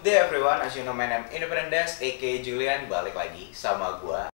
Good day everyone, as you know my name Independent Desk, aka Julian, balik lagi sama gua.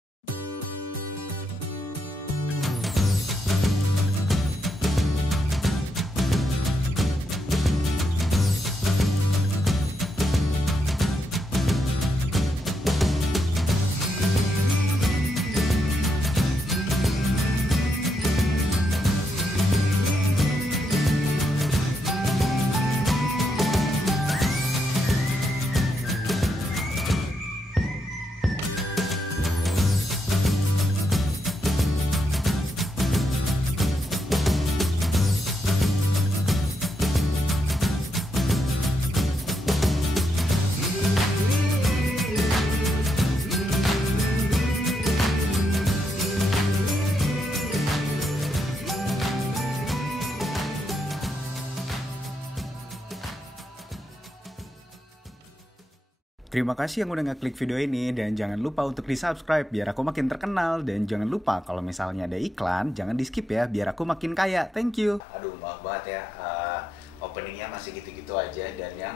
Terima kasih yang udah ngeklik video ini dan jangan lupa untuk di-subscribe biar aku makin terkenal dan jangan lupa kalau misalnya ada iklan jangan di-skip ya biar aku makin kaya. Thank you. Aduh maaf banget ya, openingnya masih gitu-gitu aja dan yang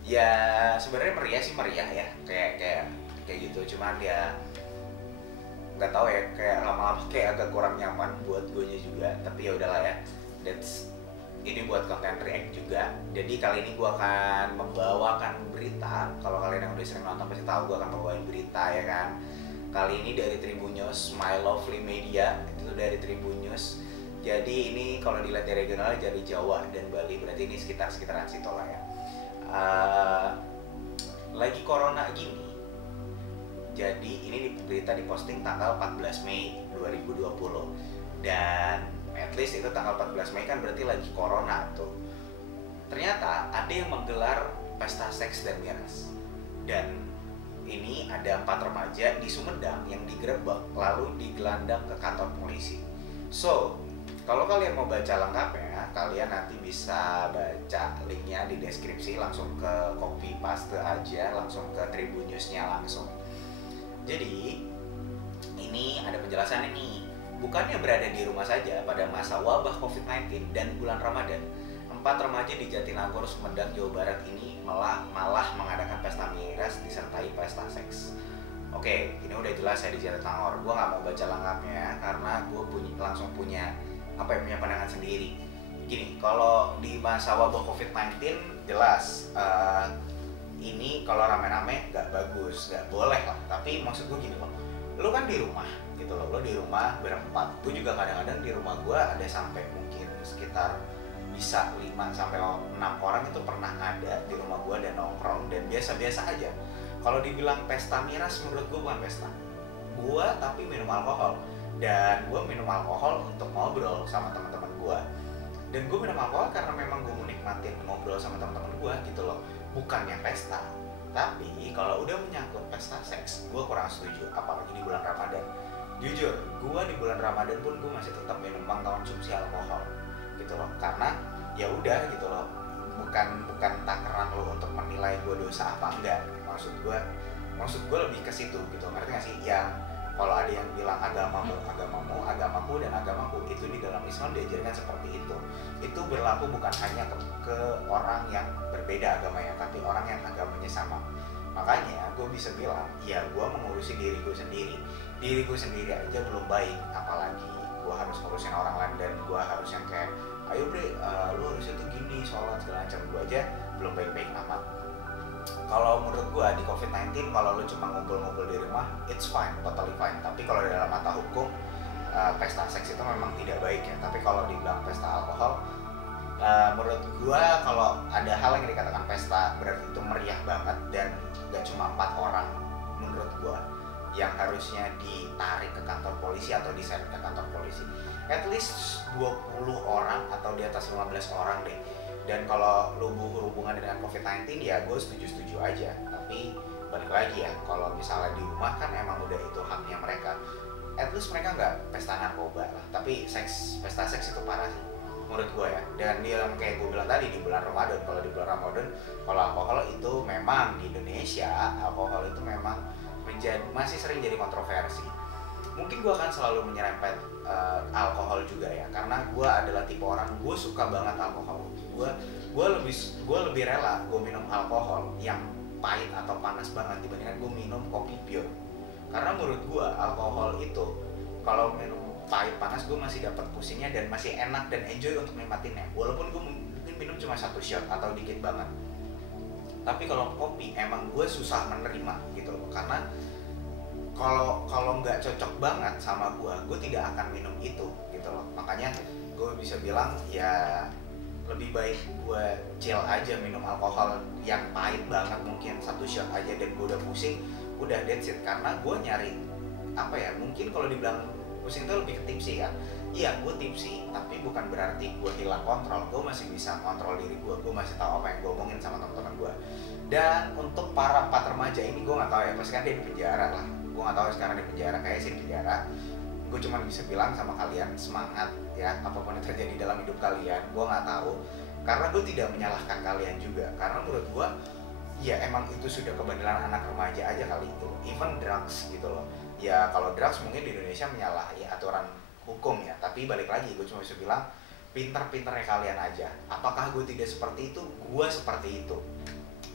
ya sebenarnya meriah ya kayak gitu, cuman ya nggak tahu ya kayak lama-lama kayak agak kurang nyaman buat gue juga, tapi ya udahlah ya, ini buat konten react juga. Jadi kali ini gue akan membawakan berita. Kalau kalian yang udah sering nonton pasti tahu gue akan membawain berita ya kan. Kali ini dari Tribun News, My Lovely Media, itu dari Tribun News. Jadi ini kalau dilihat dari regional dari Jawa dan Bali, berarti ini sekitaran situ lah ya. Lagi corona gini. Jadi ini berita diposting tanggal 14 Mei 2020 dan at least itu tanggal 14 Mei kan berarti lagi corona tuh. Ternyata ada yang menggelar pesta seks dan miras. Dan ini ada 4 remaja di Sumedang yang digerebek lalu digelandang ke kantor polisi. So, kalau kalian mau baca lengkapnya, kalian nanti bisa baca linknya di deskripsi, langsung ke copy paste aja, langsung ke Tribun News-nya langsung. Jadi, ini ada penjelasannya nih. Bukannya berada di rumah saja pada masa wabah COVID-19 dan bulan Ramadan, 4 remaja di Jatinangor, Sumedang, Jawa Barat ini malah mengadakan pesta miras disertai pesta seks. Oke, ini udah jelas ya di Jatinangor. Gue nggak mau baca lengkapnya karena gue langsung punya pandangan sendiri. Gini, kalau di masa wabah COVID-19 jelas ini kalau rame-rame nggak bagus, nggak boleh lah. Tapi maksud gue gini loh, lu kan di rumah gitu loh, lo di rumah berempat. Gue juga kadang-kadang di rumah gue ada sampai mungkin sekitar bisa 5-6 orang itu pernah ada di rumah gue dan nongkrong dan biasa-biasa aja. Kalau dibilang pesta miras menurut gue bukan pesta. Gue tapi minum alkohol dan gue minum alkohol untuk ngobrol sama teman-teman gue. Dan gue minum alkohol karena memang gue menikmatin ngobrol sama teman-teman gue gitu loh, bukannya pesta. Tapi kalau udah menyangkut pesta seks, gue kurang setuju, apalagi di bulan Ramadan. Jujur, gue di bulan Ramadan pun gue masih tetap minum mengkonsumsi alkohol gitu loh, karena ya udah gitu loh, bukan takaran lo untuk menilai gue dosa apa enggak. Maksud gue lebih ke situ gitu, ngerti gak sih? Yang kalau ada yang bilang agamaku dan agamaku itu di dalam Islam diajarkan seperti itu. Itu berlaku bukan hanya ke orang yang berbeda agamanya, tapi orang yang agamanya sama. Makanya gue bisa bilang, ya gue mengurusi diri gue sendiri. Diri gue sendiri aja belum baik, apalagi gue harus ngurusin orang lain dan gue harus yang kayak, ayo bre, lu harusnya tuh gini, sholat segala macam. Gue aja belum baik-baik amat. Kalau menurut gue di COVID-19, kalau lu cuma ngumpul-ngumpul di rumah, it's fine, totally fine. Tapi kalau dalam mata hukum, pesta seks itu memang tidak baik ya. Tapi kalau dibilang pesta alkohol, menurut gue kalau ada hal yang dikatakan pesta berarti itu meriah banget dan gak cuma 4 orang menurut gue yang harusnya ditarik ke kantor polisi atau diseret ke kantor polisi. At least 20 orang atau di atas 15 orang deh. Dan kalau lu berhubungan dengan COVID-19 ya gue setuju-setuju aja. Tapi balik lagi ya, kalau misalnya di rumah kan emang udah itu haknya mereka. At least mereka nggak pesta narkoba lah. Tapi pesta seks itu parah sih menurut gue ya. Dan yang kayak gue bilang tadi di bulan Ramadan, kalau di bulan Ramadan kalau alkohol itu memang di Indonesia alkohol itu memang masih sering jadi kontroversi. Mungkin gue akan selalu menyerempet alkohol juga ya, karena gue adalah tipe orang, gue suka banget alkohol. Gue lebih rela gue minum alkohol yang pahit atau panas banget dibandingkan gue minum kopi pure. Karena menurut gue alkohol itu kalau minum pahit panas gue masih dapat pusingnya dan masih enak dan enjoy untuk nikmatinnya, walaupun gue mungkin minum cuma 1 shot atau dikit banget. Tapi kalau kopi emang gue susah menerima gitu loh, karena kalau nggak cocok banget sama gue tidak akan minum itu gitu loh. Makanya gue bisa bilang ya lebih baik gue chill aja minum alkohol yang pahit banget, mungkin 1 shot aja dan gue udah pusing, udah that's it. Karena gue nyari apa ya, mungkin kalau dibilang pusing itu lebih ke tipsi kan. Iya, gue tipsi, tapi bukan berarti gue hilang kontrol. Gue masih bisa kontrol diri gue masih tahu apa yang gue omongin sama teman-teman gue. Dan untuk para remaja ini gue nggak tahu ya, pasti kan dia di penjara lah. Gue nggak tahu sekarang di penjara, kayak sih di penjara. Gue cuma bisa bilang sama kalian semangat ya, apapun yang terjadi dalam hidup kalian. Gue nggak tahu, karena gue tidak menyalahkan kalian juga. Karena menurut gue ya emang itu sudah kebandelan anak remaja aja kali itu. Even drugs gitu loh. Ya kalau drugs mungkin di Indonesia menyalahi aturan hukum ya, tapi balik lagi gue cuma bisa bilang pinter-pinternya kalian aja. Apakah gue tidak seperti itu? Gue seperti itu.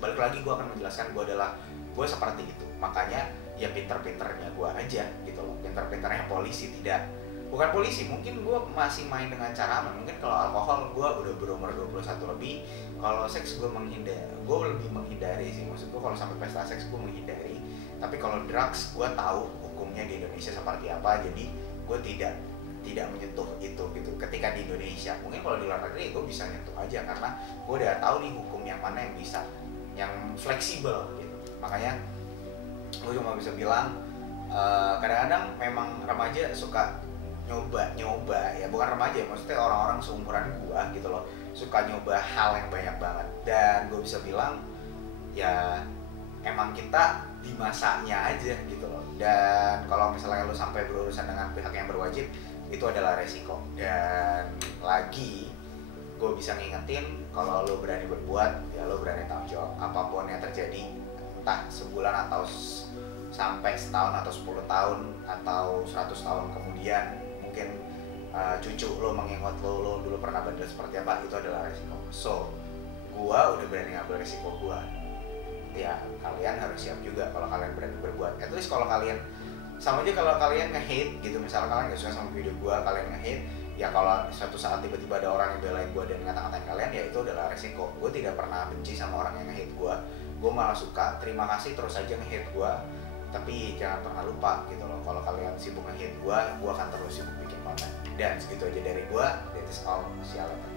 Balik lagi gue akan menjelaskan gue seperti itu. Makanya ya pinter-pinternya gue aja gitu loh. Pinter-pinternya polisi tidak. Bukan polisi, mungkin gue masih main dengan cara aman. Mungkin kalau alkohol gue udah berumur 21 lebih. Kalau seks gue lebih menghindari sih. Maksud gue kalau sampai pesta seks gue menghindari. Tapi kalau drugs gue tahu hukumnya di Indonesia seperti apa. Jadi gue tidak menyentuh itu gitu ketika di Indonesia. Mungkin kalau di luar negeri gue bisa nyentuh aja karena gue udah tahu nih hukum yang mana yang bisa, yang fleksibel gitu. Makanya gue cuma bisa bilang kadang-kadang memang remaja suka nyoba ya, bukan remaja maksudnya orang-orang seumuran gue gitu loh, suka nyoba hal yang banyak banget. Dan gue bisa bilang ya emang kita di masanya aja gitu loh. Dan kalau misalnya lo sampai berurusan dengan pihak yang berwajib, itu adalah resiko. Dan lagi gue bisa ngingetin, kalau lo berani berbuat ya lo berani tanggung jawab. Apapun yang terjadi, entah sebulan atau sampai setahun atau 10 tahun atau 100 tahun kemudian, mungkin cucu lo mengingat lo dulu pernah bandel seperti apa, itu adalah resiko. So gue udah berani ngambil resiko gue, ya kalian harus siap juga kalau kalian berani berbuat. At least kalau kalian sama aja kalau kalian nge-hate gitu, misalnya kalian gak suka sama video gue, kalian nge-hate, ya kalau suatu saat tiba-tiba ada orang yang belain gue dan ngata-ngatain kalian, ya itu adalah resiko. Gue tidak pernah benci sama orang yang nge-hate gue malah suka, terima kasih, terus aja nge-hate gue. Tapi jangan pernah lupa gitu loh, kalau kalian sibuk nge-hate gue akan terus sibuk bikin konten. Dan segitu aja dari gue, that is all, see you later.